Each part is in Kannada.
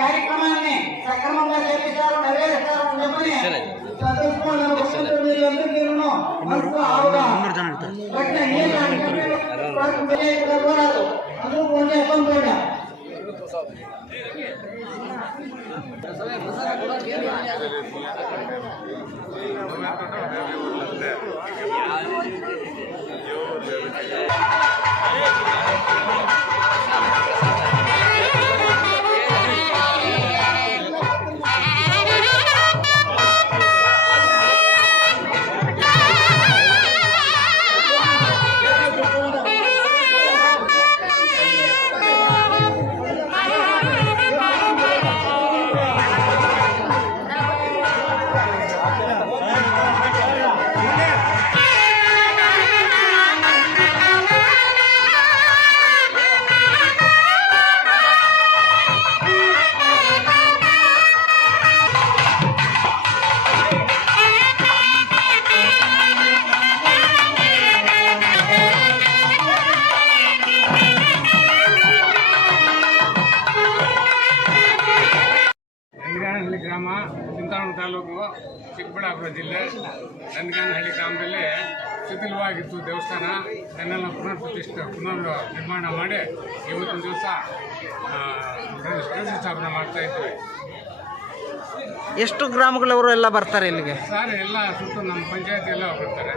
కార్యక్రమాన్ని సక్రమంగా చేపిస్తారు, నెరవేరుస్తారు. ಗ್ರಾಮ ಚಿಂತಾಮಣಿ ತಾಲೂಕು ಚಿಕ್ಕಬಳ್ಳಾಪುರ ಜಿಲ್ಲೆ ನಂದಗಾನಹಳ್ಳಿ ಗ್ರಾಮದಲ್ಲಿ ಶಿಥಿಲವಾಗಿತ್ತು ದೇವಸ್ಥಾನ. ಅದನ್ನೆಲ್ಲ ಪುನರ್ ನಿರ್ಮಾಣ ಮಾಡಿ ಇವತ್ತಿನ ದಿವಸ ಪ್ರತಿಷ್ಠಾಪನೆ ಮಾಡ್ತಾ ಇದ್ವಿ. ಎಷ್ಟು ಗ್ರಾಮಗಳವರು ಎಲ್ಲ ಬರ್ತಾರೆ ಇಲ್ಲಿಗೆ? ಸರ್ ಎಲ್ಲ ಸುತ್ತು ನಮ್ಮ ಪಂಚಾಯತ್ ಎಲ್ಲ ಬರ್ತಾರೆ,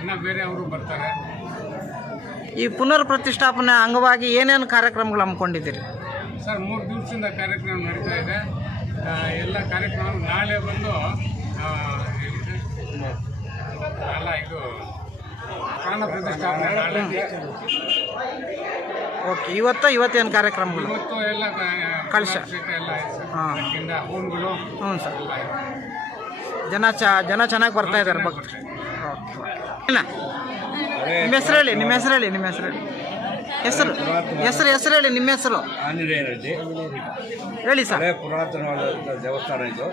ಇನ್ನು ಬೇರೆ ಅವರು ಬರ್ತಾರೆ. ಈ ಪುನರ್ ಪ್ರತಿಷ್ಠಾಪನೆ ಅಂಗವಾಗಿ ಏನೇನು ಕಾರ್ಯಕ್ರಮಗಳು ಹಮ್ಮಿಕೊಂಡಿದ್ದೀರಿ? ಸರ್ 3 ದಿವಸದಿಂದ ಕಾರ್ಯಕ್ರಮ ನಡೀತಾ ಇದೆ. ಎಲ್ಲ ಕಾರ್ಯಕ್ರಮ ನಾಳೆ ಬಂದು ಅಲ್ಲ ಇದು ಪ್ರಾಣ ಪ್ರತಿಷ್ಠಾಪನೆ ನಾಳೆ. ಓಕೆ, ಇವತ್ತೇನು ಕಾರ್ಯಕ್ರಮಗಳು? ಇವತ್ತು ಎಲ್ಲ ಕಳಶ ಎಲ್ಲ ಹೂನ್ಗಳು. ಹ್ಞೂ ಸರ್, ಜನ ಚೆನ್ನಾಗಿ ಬರ್ತಾ ಇದ್ದಾರೆ ಭಕ್ತರು. ಓಕೆ, ನಿಮ್ಮ ಹೆಸರು ಹೇಳಿ. ಹೆಸರು ಹೇಳಿ, ನಿಮ್ಮ ಹೆಸರು? ಆಂಜನೇಯ ರೆಡ್ಡಿ ಹೇಳಿ ಸರ್. ಪುರಾತನವಾದ ದೇವಸ್ಥಾನ ಇದು.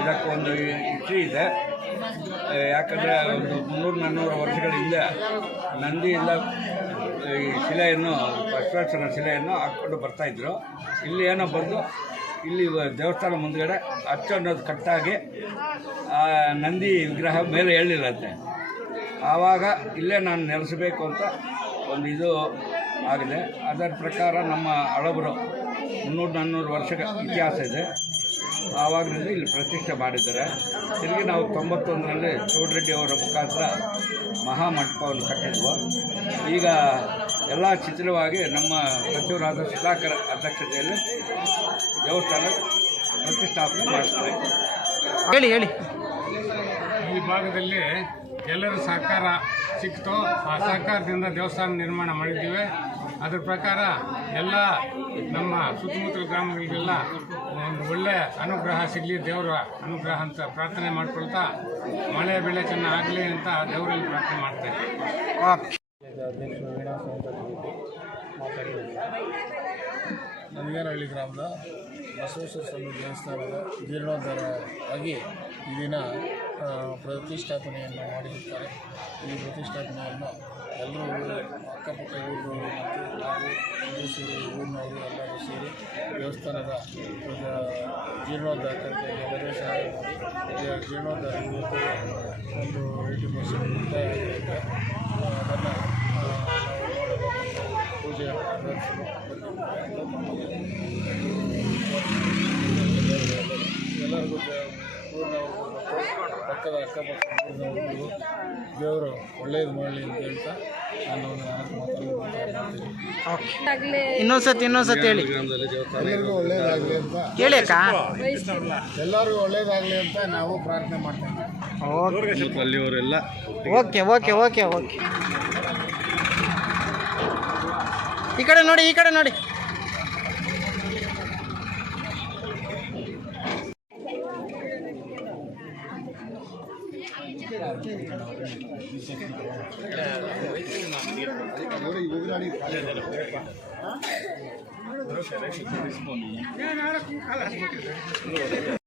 ಇದಕ್ಕೊಂದು ಹಿಸ್ಟ್ರಿ ಇದೆ. ಯಾಕಂದರೆ ಒಂದು 300-400 ವರ್ಷಗಳ ಹಿಂದೆ ನಂದಿಯಿಂದ ಈ ಶಿಲೆಯನ್ನು, ಬಸವೇಶ್ವರನ ಶಿಲೆಯನ್ನು ಹಾಕ್ಕೊಂಡು ಬರ್ತಾಯಿದ್ರು. ಇಲ್ಲಿ ಏನೋ ಬಂದು ಇಲ್ಲಿ ದೇವಸ್ಥಾನ ಮುಂದ್ಗಡೆ ಅಚ್ಚು ಅನ್ನೋದು ಕಟ್ಟಾಗಿ ನಂದಿ ವಿಗ್ರಹ ಮೇಲೆ ಹೇಳಿರುತ್ತೆ. ಆವಾಗ ಇಲ್ಲೇ ನಾನು ನೆಲೆಸಬೇಕು ಅಂತ ಒಂದು ಇದು ಆಗಿದೆ. ಅದರ ಪ್ರಕಾರ ನಮ್ಮ ಹಳಬರು 300-400 ವರ್ಷಗಳ ಇತಿಹಾಸ ಇದೆ. ಆವಾಗಲಿಂದ ಇಲ್ಲಿ ಪ್ರತಿಷ್ಠೆ ಮಾಡಿದ್ದಾರೆ. ತಿರುಗಿ ನಾವು 91ರಲ್ಲಿ ಚೌಡರೆಡ್ಡಿ ಅವರ ಮುಖಾಂತರ ಮಹಾಮಂಟಪವನ್ನು ಕಟ್ಟಿದ್ವು. ಈಗ ಎಲ್ಲ ಶಿಥಿಲವಾಗಿ ನಮ್ಮ ಸಚಿವರಾದ ಸುಧಾಕರ್ ಅಧ್ಯಕ್ಷತೆಯಲ್ಲಿ ದೇವಸ್ಥಾನ ಪ್ರತಿಷ್ಠಾಪನೆ ಮಾಡ್ತಾರೆ. ಹೇಳಿ. ಈ ಭಾಗದಲ್ಲಿ ಎಲ್ಲರೂ ಸಹಕಾರ ಸಿಕ್ತು. ಆ ಸಹಕಾರದಿಂದ ದೇವಸ್ಥಾನ ನಿರ್ಮಾಣ ಮಾಡಿದ್ದೀವಿ. ಅದರ ಪ್ರಕಾರ ಎಲ್ಲ ನಮ್ಮ ಸುತ್ತಮುತ್ತಲ ಗ್ರಾಮಗಳಿಗೆಲ್ಲ ಒಂದು ಒಳ್ಳೆ ಅನುಗ್ರಹ ಸಿಗಲಿ, ದೇವರ ಅನುಗ್ರಹ ಅಂತ ಪ್ರಾರ್ಥನೆ ಮಾಡ್ಕೊಳ್ತಾ ಮಳೆ ಬೆಳೆ ಚೆನ್ನಾಗಲಿ ಅಂತ ದೇವರಲ್ಲಿ ಪ್ರಾರ್ಥನೆ ಮಾಡ್ತಾರೆ. ನಂದಗಾನಹಳ್ಳಿ ಗ್ರಾಮದ ಬಸವೇಶ್ವರ ಸ್ವಾಮಿ ದೇವಸ್ಥಾನದ ಜೀರ್ಣೋದ್ಧಾರ ಆಗಿ ಈ ದಿನ ಪ್ರತಿಷ್ಠಾಪನೆಯನ್ನು ಮಾಡಿರುತ್ತಾರೆ. ಈ ಪ್ರತಿಷ್ಠಾಪನೆಯನ್ನು ಎಲ್ಲರೂ ಅಕ್ಕಪಕ್ಕ ಊರುಗಳು ಮತ್ತು ನಾವು ಊರಿನವರು ಎಲ್ಲರೂ ಸೇರಿ ದೇವಸ್ಥಾನದ ಜೀರ್ಣೋದ್ಧಾರ ಎಲ್ಲರೂ ಸಹಾಯ ಮಾಡಿ ಜೀರ್ಣೋದ್ಧಾರ ಒಂದು 80% ಮುಕ್ತಾಯ ಆಗಿರುತ್ತೆ. ಅದನ್ನು ಪೂಜೆ ಎಲ್ಲರಿಗೂ ಊರಿನವರು ಪಕ್ಕದ ಅಕ್ಕಪಕ್ಕ ಊರಿನವರು ದೇವರು ಒಳ್ಳೇದು ಮಾಡಲಿ ಅಂತ ಹೇಳ್ತಾ ನಾನು ಮಾತಾಡ್ತೀನಿ. ಇನ್ನೊಂದ್ಸತಿ ಹೇಳಿ. ಎಲ್ಲರಿಗೂ ಒಳ್ಳೇದಾಗಲಿ ಅಂತ ಹೇಳಿ ಅಕ್ಕ. ಎಲ್ಲರಿಗೂ ಒಳ್ಳೇದಾಗಲಿ ಅಂತ ನಾವು ಪ್ರಾರ್ಥನೆ ಮಾಡ್ತೇವೆ. ಓಕೆ. ಈ ಕಡೆ ನೋಡಿ. Pero se ve que corresponde.